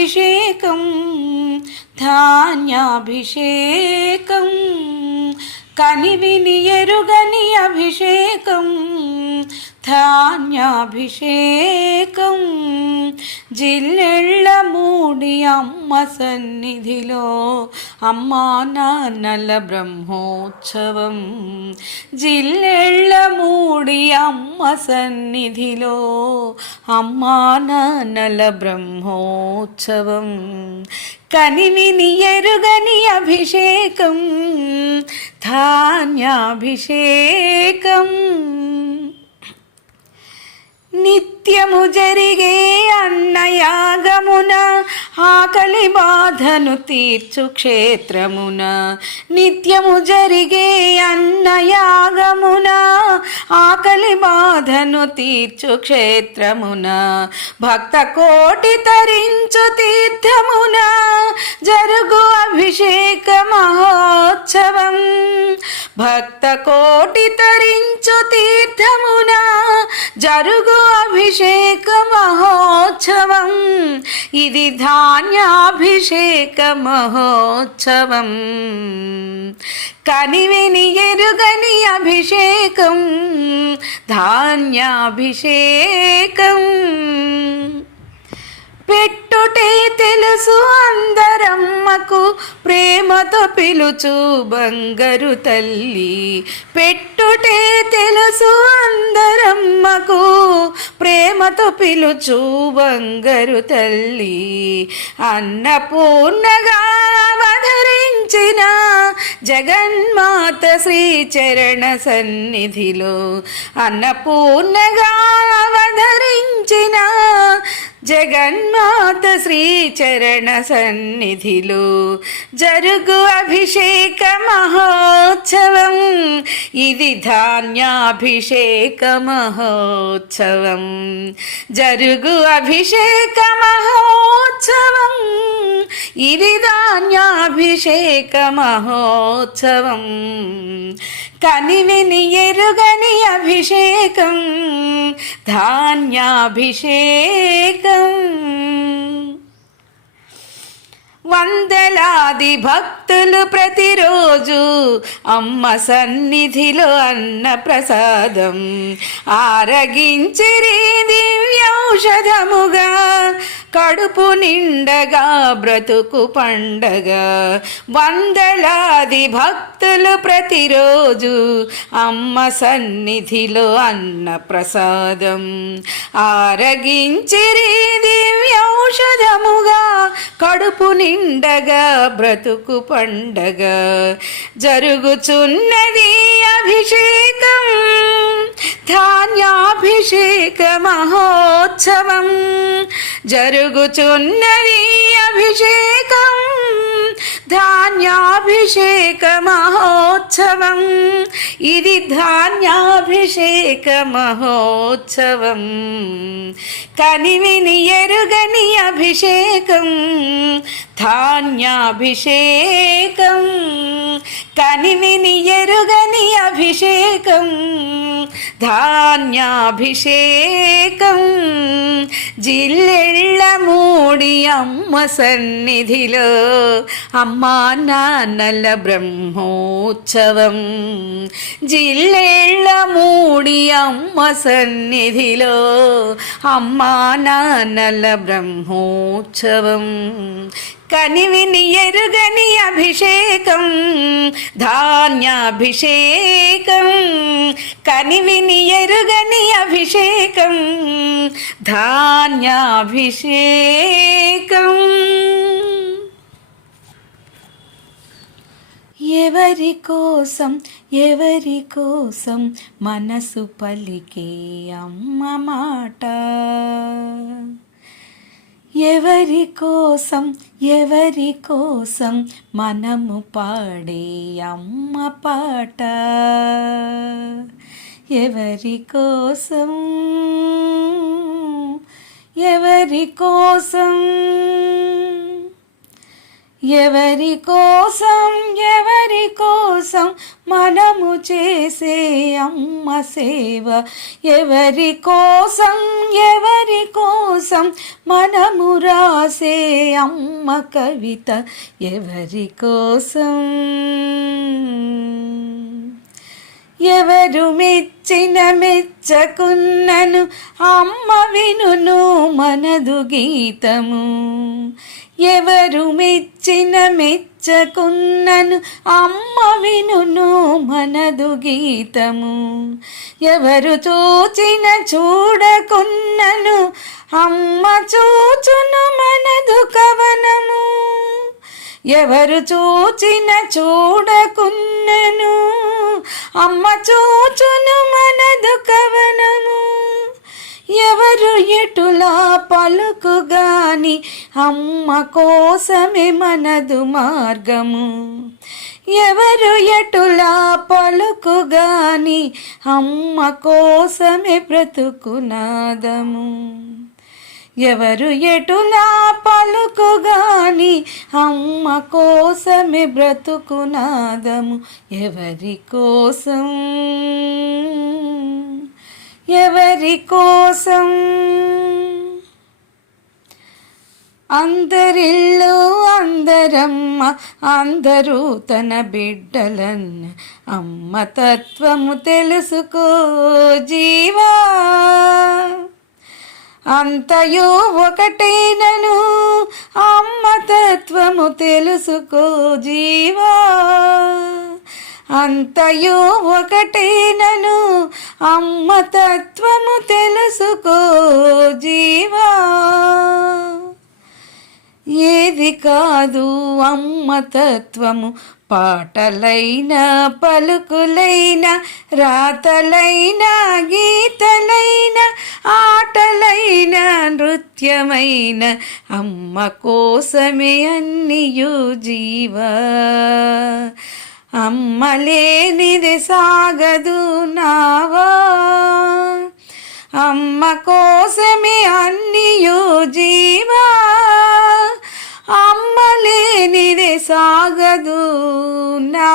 ధాన్యాభిషేకం ధాన్యాభిషేకం కనివిని ఎరుగని అభిషేకం ధాన్యాభిషేకం జిల్లెళ్ళ మూడి అమ్మ సన్నిధిలో అమ్మా నాన్నల బ్రహ్మోత్సవం జిల్లెళ్ళ మూడి అమ్మ సన్నిధిలో అమ్మా నాన్నల బ్రహ్మోత్సవం కనివిని ఎరుగని అభిషేకం ధాన్యాభిషేకం నిత్యము జరిగే అన్నయాగమున ఆకలి బాధను తీర్చు క్షేత్రమున నిత్యము జరిగే అన్నయాగమున ఆకలి బాధను తీర్చు క్షేత్రమున భక్త కోటి తరించు తీర్థమున జరుగు అభిషేక మహోత్సవం భక్త కోటి తరించు తీర్థమున జరుగు అభిషేక మహోత్సవం ఇది ధాన్యాభిషేక మహోత్సవం కనివిని ఎరుగని అభిషేకం ధాన్యాభిషేకం పెట్టుటే తెలుసు అందరమ్మకు ప్రేమతో పిలుచు బంగారు తల్లి పెట్టుటే తెలుసు అందరమ్మకు ప్రేమతో పిలుచు బంగారు తల్లి అన్నపూర్ణగా అవతరించిన జగన్మాత శ్రీచరణ సన్నిధిలో అన్నపూర్ణగా అవతరించిన జగన్మాత శ్రీచరణ సన్నిధిలో జరుగు అభిషేక మహోత్సవం ఇది ధాన్యాభిషేక మహోత్సవం జరుగు అభిషేక మహోత్సవం ఇది ధాన్యాభిషేక మహోత్సవం కనివిని ఎరుగని అభిషేకం ధాన్యాభిషేకం వందలాది భక్తులు ప్రతిరోజు అమ్మ సన్నిధిలో అన్న ప్రసాదం ఆరగించిరి దివ్యౌషధముగా కడుపు నిండగా బ్రతుకు పండగ వందలాది భక్తులు ప్రతిరోజు అమ్మ సన్నిధిలో అన్న ప్రసాదం ఆరగించిరి దివ్యౌషధముగా కడుపు నిండగా బ్రతుకు పండగ జరుగుచున్నది అభిషేకం ధాన్యాభిషేక మహోత్సవం జరుగుచున్నది అభిషేకం ధాన్యాభిషేక మహోత్సవం ఇది ధాన్యాభిషేక మహోత్సవం కనివిని ఎరుగని అభిషేకం ధాన్యాభిషేకం కనివిని ఎరుగని అభిషేకం ధాన్యాభిషేకం జిల్లెళ్ళ మూడి అమ్మ సన్నిధిలో అమ్మా నాన్నల బ్రహ్మోత్సవం జిల్లెళ్ళ మూడి అమ్మ సన్నిధిలో అమ్మా నాన్నల బ్రహ్మోత్సవం కనివిని ఎరుగని అభిషేకం ధాన్యాభిషేకం కనివిని ఎరుగని అభిషేకం ధాన్యాభిషేకం ఎవరి కోసం మనసు పలికే అమ్మ మాట ఎవరి కోసం మనము పాడే అమ్మ పాట ఎవరి కోసం ఎవరి కోసం ఎవరి కోసం మనము చేసే అమ్మ సేవ, ఎవరి కోసం ఎవరి కోసం మనము రాసే అమ్మ కవిత, ఎవరి కోసం. ఎవరు మెచ్చిన మెచ్చకున్నను అమ్మ వినును మనదు గీతము, ఎవరు మెచ్చిన మెచ్చకున్నను అమ్మ వినును మనదు గీతము, ఎవరు చూచిన చూడకున్నను అమ్మ చూచును మనదు కవనము, ఎవరు చూచిన చూడకున్నను అమ్మ చూచును మనదు కవనము, ఎవరు ఎటులా పలుకుగాని అమ్మ కోసమే మనదు మార్గము, ఎవరు ఎటులా పలుకుగాని అమ్మ కోసమే బ్రతుకునాదము, ఎవరు ఎటులా పలుకుగాని అమ్మ కోసమే బ్రతుకునాదము, ఎవరి కోసం ఎవరి కోసం. అందరిల్లు అందరమ్మ అందరూ తన బిడ్డలన్న అమ్మ తత్వము తెలుసుకో జీవా, అంతయు ఒకటేనను అమ్మ తత్వము తెలుసుకో జీవా, అంతయు ఒకటేనను అమ్మ తత్వము తెలుసుకో జీవా, ఏది కాదు అమ్మ తత్వము పాటలైన పలుకులైన రాతలైన గీతలైన ఆటలైన నృత్యమైన అమ్మ కోసమే అన్నియు జీవా, అమ్మ లేనిది సాగదు నావా, అమ్మ కోసమే అన్నియు జీవా, అమ్మ లేనిది సాగదు నా